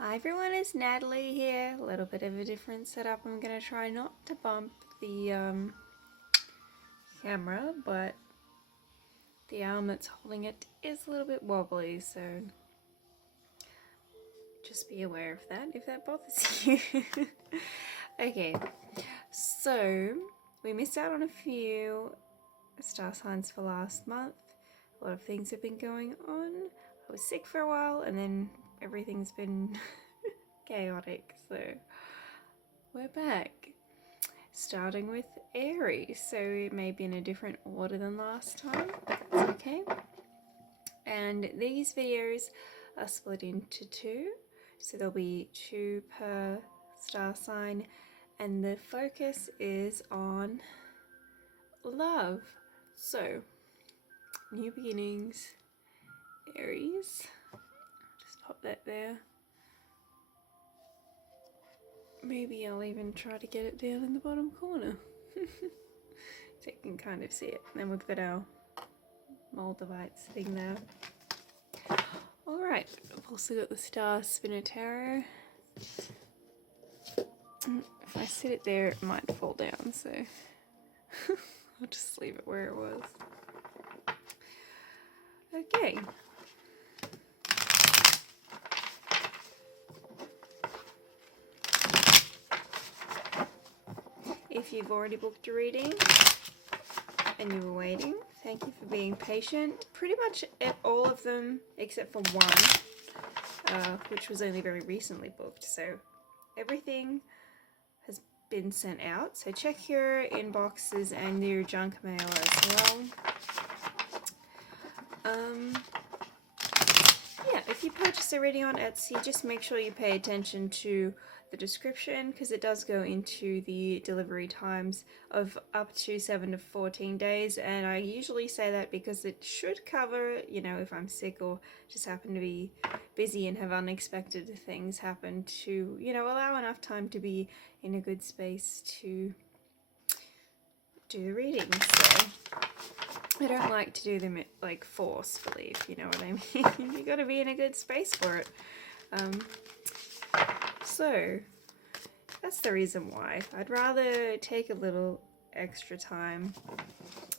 Hi everyone, it's Natalie here. A little bit of a different setup. I'm going to try not to bump the camera, but the arm that's holding it is a little bit wobbly, so just be aware of that if that bothers you. Okay, so we missed out on a few star signs for last month. A lot of things have been going on. I was sick for a while and then everything's been chaotic, so we're back. Starting with Aries, so it may be in a different order than last time, but that's okay. And these videos are split into two, so there'll be two per star sign, and the focus is on love. So, new beginnings, Aries. Just pop that there. Maybe I'll even try to get it down in the bottom corner so you can kind of see it. And then we've got our Moldavite sitting there. Alright, I've also got the Starspinner Tarot. If I sit it there, it might fall down, so I'll just leave it where it was. Okay. If you've already booked a reading and you were waiting, thank you for being patient. Pretty much all of them except for one, which was only very recently booked, so everything has been sent out. So check your inboxes and your junk mail as well. Yeah, if you purchase a reading on Etsy, just make sure you pay attention to the description, because it does go into the delivery times of up to 7 to 14 days, and I usually say that because it should cover, you know, if I'm sick or just happen to be busy and have unexpected things happen, to, you know, allow enough time to be in a good space to do the readings. So I don't like to do them like forcefully, if you know what I mean. You gotta be in a good space for it. So that's the reason why. I'd rather take a little extra time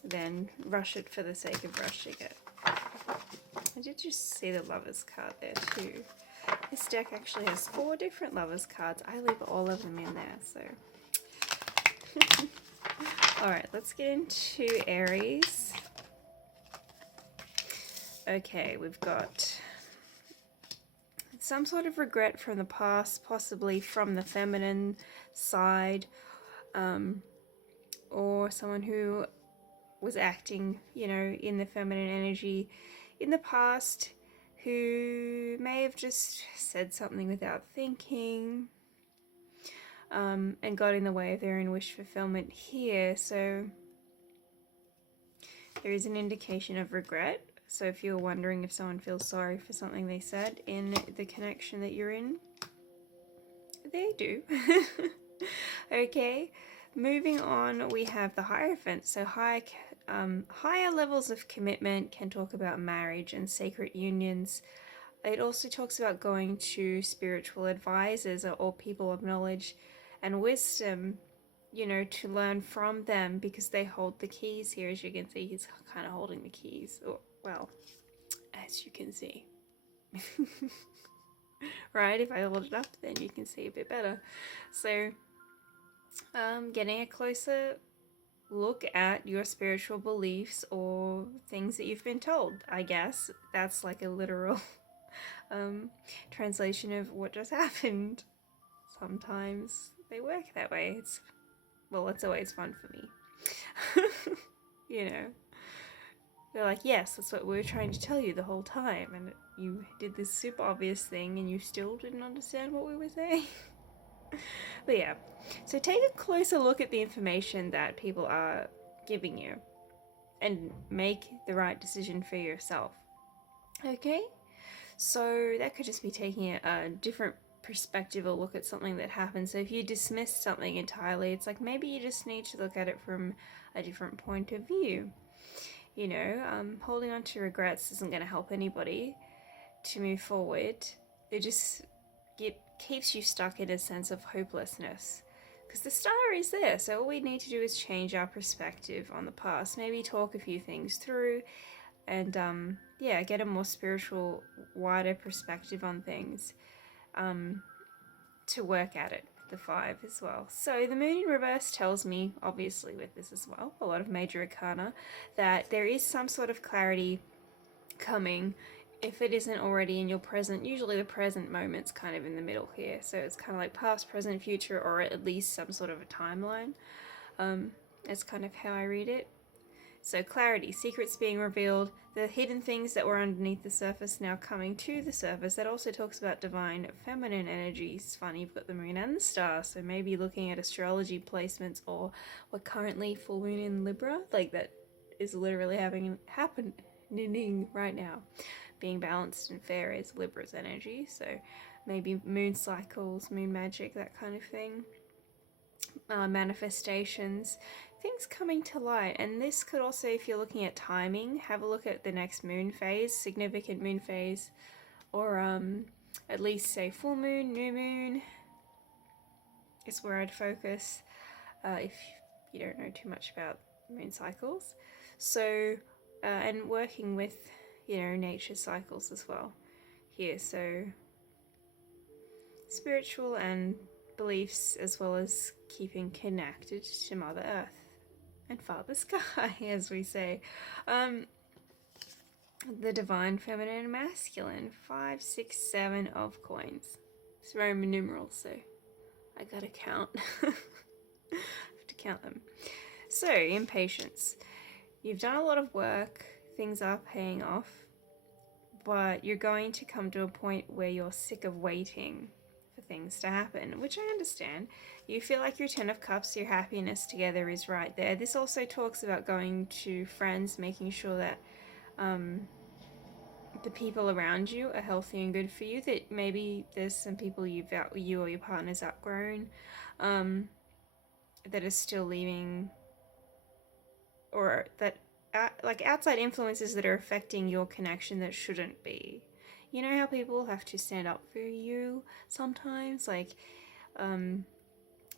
than rush it for the sake of rushing it. I did just see the Lovers card there too. This deck actually has 4 different Lovers cards. I leave all of them in there, so. Alright, let's get into Aries. Okay, we've got some sort of regret from the past, possibly from the feminine side, or someone who was acting, you know, in the feminine energy in the past, who may have just said something without thinking, and got in the way of their own wish fulfillment here. So there is an indication of regret. So if you're wondering if someone feels sorry for something they said in the connection that you're in, they do. Okay, moving on, we have the Hierophant. So higher levels of commitment can talk about marriage and sacred unions. It also talks about going to spiritual advisors or people of knowledge and wisdom, you know, to learn from them, because they hold the keys here. As you can see, he's kind of holding the keys. Or, well, as you can see. Right, if I hold it up, then you can see a bit better. So, getting a closer look at your spiritual beliefs or things that you've been told, I guess. That's like a literal translation of what just happened. Sometimes they work that way. It's always fun for me. You know, they're like, yes, that's what we were trying to tell you the whole time, and you did this super obvious thing and you still didn't understand what we were saying. But yeah, so take a closer look at the information that people are giving you and make the right decision for yourself. Okay, so that could just be taking a different perspective or look at something that happened. So if you dismiss something entirely, it's like maybe you just need to look at it from a different point of view. You know, holding on to regrets isn't going to help anybody to move forward. They're just keeps you stuck in a sense of hopelessness. Because the star is there, so all we need to do is change our perspective on the past. Maybe talk a few things through, and yeah, get a more spiritual, wider perspective on things to work at it. The 5 as well. So the moon in reverse tells me, obviously with this as well, a lot of major arcana, that there is some sort of clarity coming if it isn't already in your present. Usually the present moment's kind of in the middle here, so it's kind of like past, present, future, or at least some sort of a timeline. That's kind of how I read it. So clarity, secrets being revealed, the hidden things that were underneath the surface now coming to the surface. That also talks about divine feminine energies. Funny, you've got the moon and the star, so maybe looking at astrology placements, or we're currently full moon in Libra, like that is literally happening right now. Being balanced and fair is Libra's energy, so maybe moon cycles, moon magic, that kind of thing. Manifestations, things coming to light. And this could also, if you're looking at timing, have a look at the next moon phase, significant moon phase, or at least say full moon, new moon is where I'd focus if you don't know too much about moon cycles. So and working with, you know, nature cycles as well here. So spiritual and beliefs, as well as keeping connected to Mother Earth and Father Sky, as we say. The divine feminine and masculine, 5, 6, 7 of coins. It's Roman numerals, so I gotta count. I have to count them. So, impatience. You've done a lot of work, things are paying off, but you're going to come to a point where you're sick of waiting for things to happen, which I understand. You feel like your 10 of Cups, your happiness together is right there. This also talks about going to friends, making sure that the people around you are healthy and good for you, that maybe there's some people you or your partner's outgrown that are still leaving, or that like outside influences that are affecting your connection that shouldn't be. You know how people have to stand up for you sometimes? Like,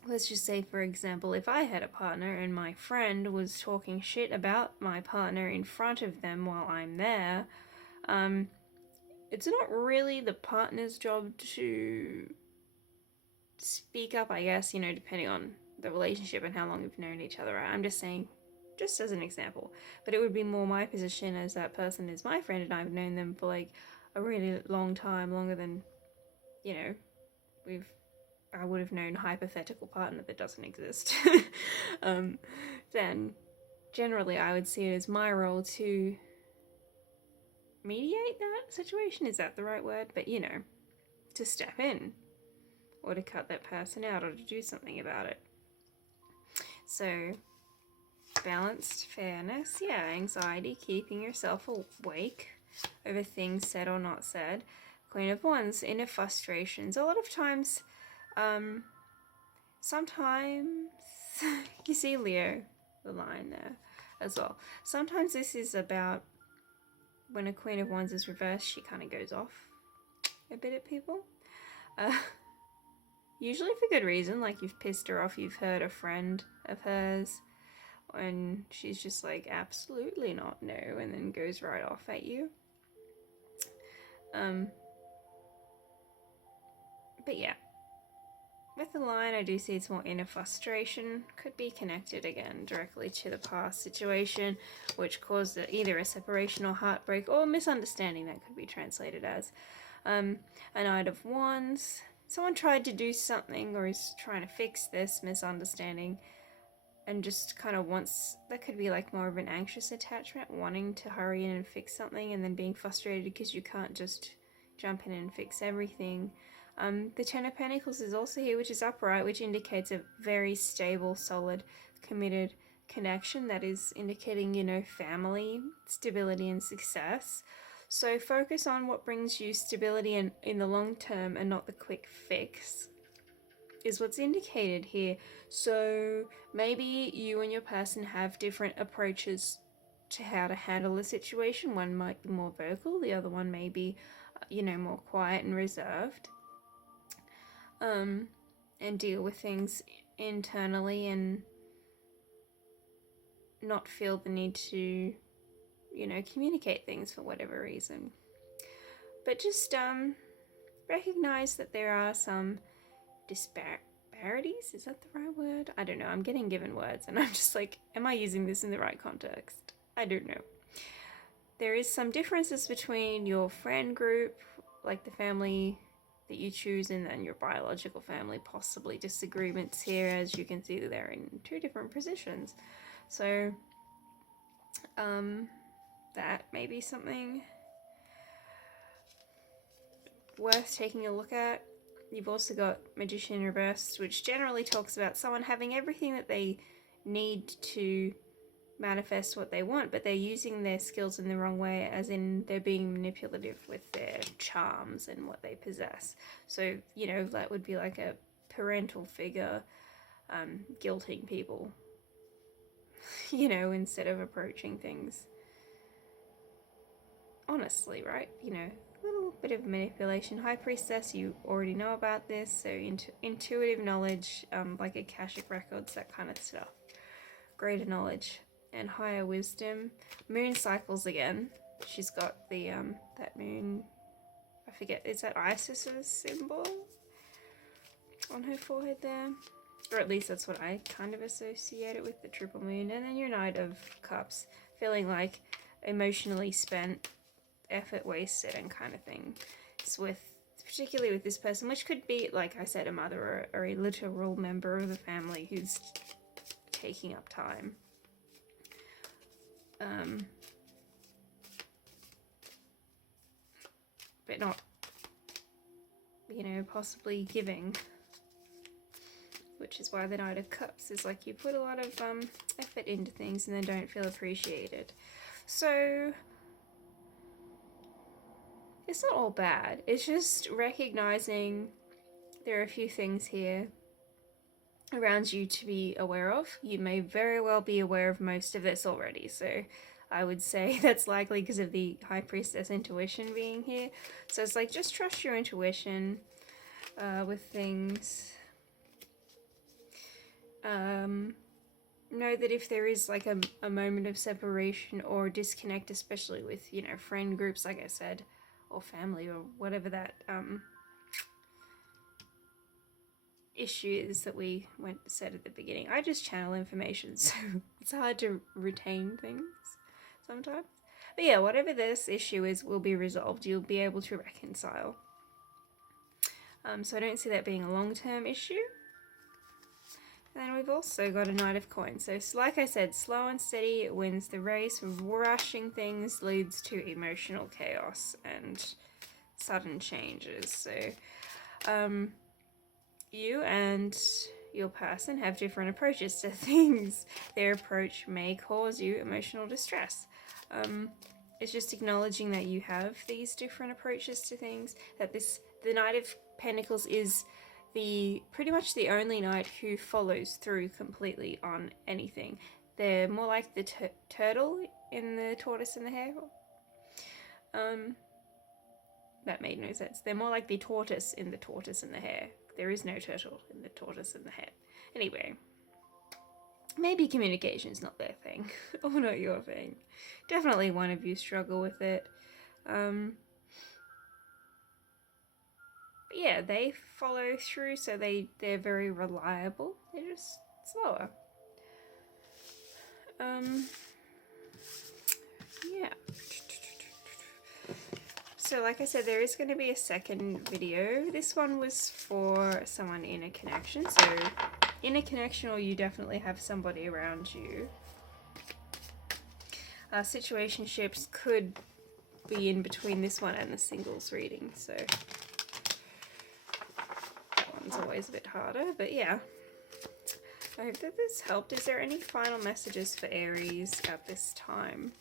let's just say, for example, if I had a partner and my friend was talking shit about my partner in front of them while I'm there, it's not really the partner's job to speak up, I guess, you know, depending on the relationship and how long you've known each other. I'm just saying, just as an example. But it would be more my position as that person is my friend and I've known them for like a really long time, longer than, you know, I would have known a hypothetical partner that doesn't exist. Then generally I would see it as my role to mediate that situation. Is that the right word? But you know, to step in or to cut that person out or to do something about it. So balanced, fairness, yeah, anxiety, keeping yourself awake over things said or not said. Queen of Wands, inner frustrations. A lot of times, sometimes, you see Leo, the line there as well. Sometimes this is about when a Queen of Wands is reversed, she kind of goes off a bit at people. Usually for good reason, like you've pissed her off, you've hurt a friend of hers, and she's just like, absolutely not, no, and then goes right off at you. But yeah, with the line, I do see it's more inner frustration. Could be connected again directly to the past situation, which caused either a separation or heartbreak or misunderstanding. That could be translated as a Knight of Wands. Someone tried to do something or is trying to fix this misunderstanding and just kind of wants, that could be like more of an anxious attachment, wanting to hurry in and fix something and then being frustrated because you can't just jump in and fix everything. The Ten of Pentacles is also here, which is upright, which indicates a very stable, solid, committed connection that is indicating, you know, family, stability and success. So focus on what brings you stability in the long term and not the quick fix is what's indicated here. So maybe you and your person have different approaches to how to handle a situation. One might be more vocal, the other one may be, you know, more quiet and reserved. and deal with things internally and not feel the need to, you know, communicate things for whatever reason. But just recognize that there are some disparities. Is that the right word? I don't know. I'm getting given words and I'm just like, am I using this in the right context? I don't know. There is some differences between your friend group, like the family that you choose, and then your biological family. Possibly disagreements here, as you can see that they're in two different positions. So that may be something worth taking a look at. You've also got Magician Reversed, which generally talks about someone having everything that they need to manifest what they want, but they're using their skills in the wrong way, as in they're being manipulative with their charms and what they possess. So, you know, that would be like a parental figure guilting people, you know, instead of approaching things honestly, right? You know, a little bit of manipulation. High Priestess, you already know about this, so intuitive knowledge, like Akashic records, that kind of stuff. Greater knowledge and higher wisdom. Moon cycles again. She's got the that moon, I forget, is that Isis's symbol on her forehead there? Or at least that's what I kind of associate it with, the triple moon. And then your Knight of Cups, feeling like emotionally spent, effort wasted and kind of thing. It's with, particularly with this person, which could be, like I said, a mother or a literal member of the family who's taking up time. But not, you know, possibly giving. Which is why the Knight of Cups is like, you put a lot of effort into things and then don't feel appreciated. So it's not all bad. It's just recognizing there are a few things here around you to be aware of. You may very well be aware of most of this already, so I would say that's likely because of the High Priestess intuition being here. So it's like, just trust your intuition with things. Know that if there is like a moment of separation or disconnect, especially with, you know, friend groups, like I said, or family, or whatever that issue is that we said at the beginning. I just channel information, so it's hard to retain things sometimes. But yeah, whatever this issue is will be resolved. You'll be able to reconcile. So I don't see that being a long-term issue. And then we've also got a Knight of Coins. So like I said, slow and steady wins the race. Rushing things leads to emotional chaos and sudden changes. So you and your person have different approaches to things. Their approach may cause you emotional distress. It's just acknowledging that you have these different approaches to things, that the Knight of Pentacles is pretty much the only knight who follows through completely on anything. They're more like the turtle in the Tortoise and the Hare. That made no sense. They're more like the tortoise in the Tortoise and the Hare. There is no turtle in the Tortoise and the Hare. Anyway, maybe communication's not their thing, or not your thing. Definitely one of you struggle with it. But yeah, they follow through, so they're very reliable. They're just slower. Yeah. So like I said, there is going to be a second video. This one was for someone in a connection. So in a connection, you definitely have somebody around you. Situationships could be in between this one and the singles reading, so that one's always a bit harder, but yeah. I hope that this helped. Is there any final messages for Aries at this time?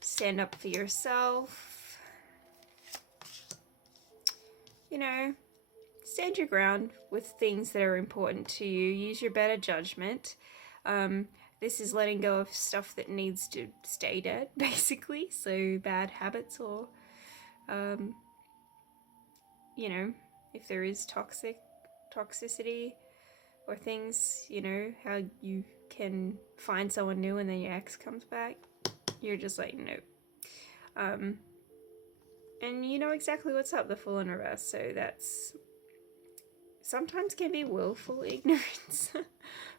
Stand up for yourself. You know, stand your ground with things that are important to you. Use your better judgment. This is letting go of stuff that needs to stay dead, basically. So bad habits or, you know, if there is toxicity or things, you know, how you can find someone new and then your ex comes back. You're just like, nope. And you know exactly what's up, the Fool in reverse, so that's sometimes can be willful ignorance.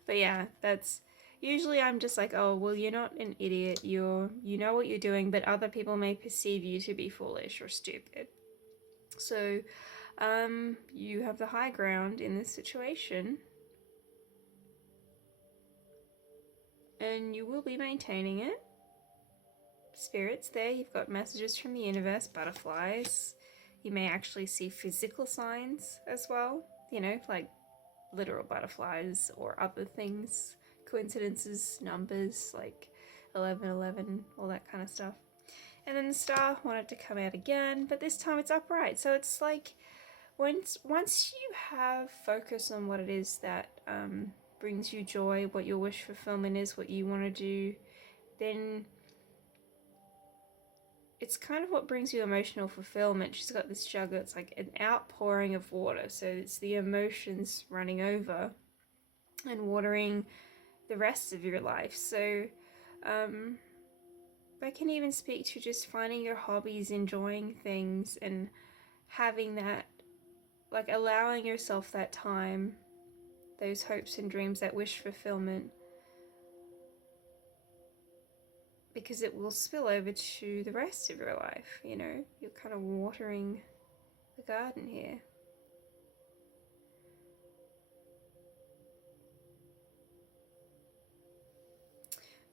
But yeah, that's usually I'm just like, oh, well, you're not an idiot, you know what you're doing, but other people may perceive you to be foolish or stupid. So you have the high ground in this situation, and you will be maintaining it. Spirits there, you've got messages from the universe, butterflies. You may actually see physical signs as well, you know, like literal butterflies or other things, coincidences, numbers like 1111, all that kind of stuff. And then the star wanted to come out again, but this time it's upright. So it's like once you have focus on what it is that brings you joy, what your wish fulfillment is, what you want to do, then it's kind of what brings you emotional fulfillment. She's got this jug that's like an outpouring of water, so it's the emotions running over and watering the rest of your life. So I can even speak to just finding your hobbies, enjoying things, and having that, like allowing yourself that time, those hopes and dreams, that wish fulfillment, because it will spill over to the rest of your life. You know, you're kind of watering the garden here.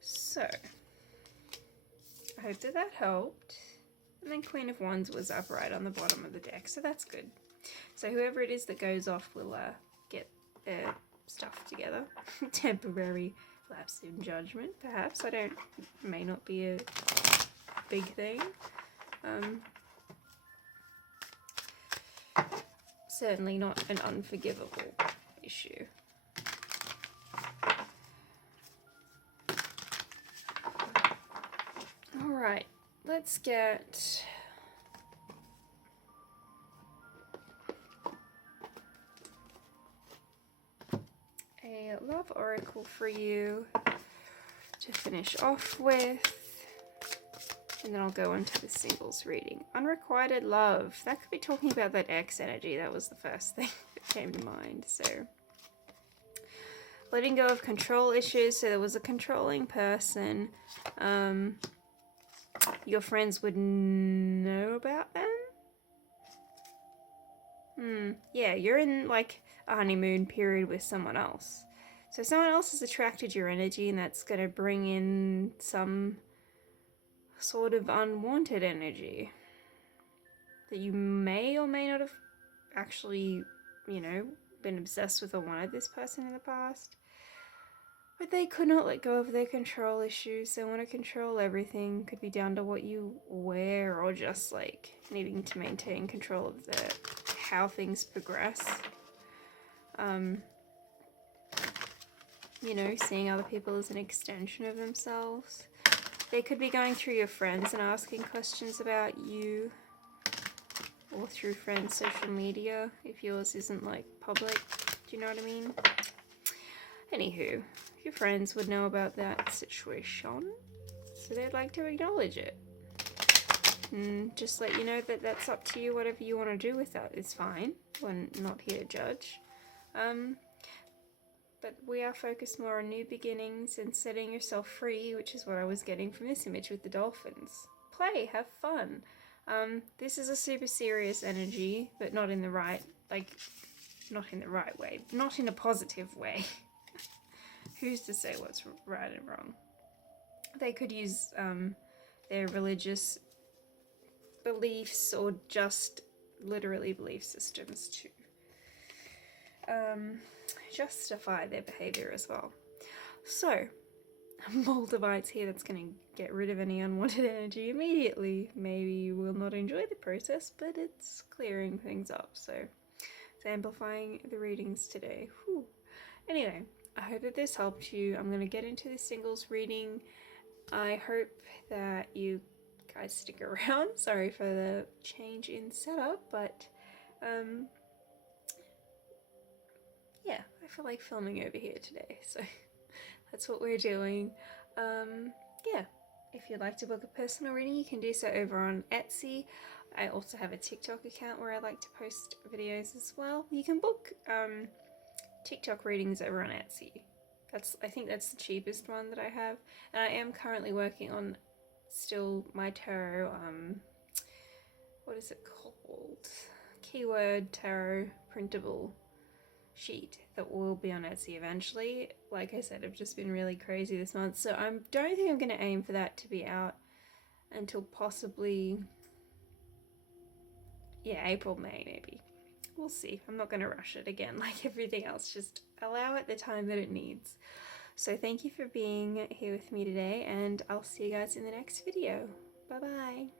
So I hope that helped. And then Queen of Wands was upright on the bottom of the deck, so that's good. So whoever it is that goes off will get their stuff together. Temporary lapse in judgment, perhaps. May not be a big thing. Certainly not an unforgivable issue. Alright, let's get a love oracle for you to finish off with, and then I'll go into the singles reading. Unrequited love. That could be talking about that ex energy. That was the first thing that came to mind. So letting go of control issues. So there was a controlling person. Your friends would know about them? Yeah, you're in like a honeymoon period with someone else. So someone else has attracted your energy, and that's going to bring in some sort of unwanted energy that you may or may not have actually, you know, been obsessed with or wanted this person in the past. But they could not let go of their control issues. They want to control everything. Could be down to what you wear, or just like needing to maintain control of how things progress. You know, seeing other people as an extension of themselves. They could be going through your friends and asking questions about you, or through friends' social media, if yours isn't like public. Do you know what I mean? Anywho, your friends would know about that situation, so they'd like to acknowledge it. And just let you know that that's up to you. Whatever you want to do with that is fine. We're not here to judge. But we are focused more on new beginnings and setting yourself free, which is what I was getting from this image with the dolphins. Play, have fun. This is a super serious energy, but not in the right, not in the right way. Not in a positive way. Who's to say what's right and wrong? They could use their religious beliefs, or just literally belief systems, to justify their behavior as well. So, Moldavite's here that's going to get rid of any unwanted energy immediately. Maybe you will not enjoy the process, but it's clearing things up. So, it's amplifying the readings today. Whew. Anyway, I hope that this helped you. I'm going to get into the singles reading. I hope that you guys stick around. Sorry for the change in setup, but feel like filming over here today, so that's what we're doing. Yeah, if you'd like to book a personal reading, you can do so over on Etsy. I also have a TikTok account where I like to post videos as well. You can book TikTok readings over on Etsy. I think that's the cheapest one that I have. And I am currently working on still my tarot, what is it called? Keyword tarot printable sheet that will be on Etsy eventually. Like I said, I've just been really crazy this month, so I don't think I'm going to aim for that to be out until possibly, yeah, April, May maybe. We'll see. I'm not going to rush it again like everything else. Just allow it the time that it needs. So thank you for being here with me today, and I'll see you guys in the next video. Bye bye.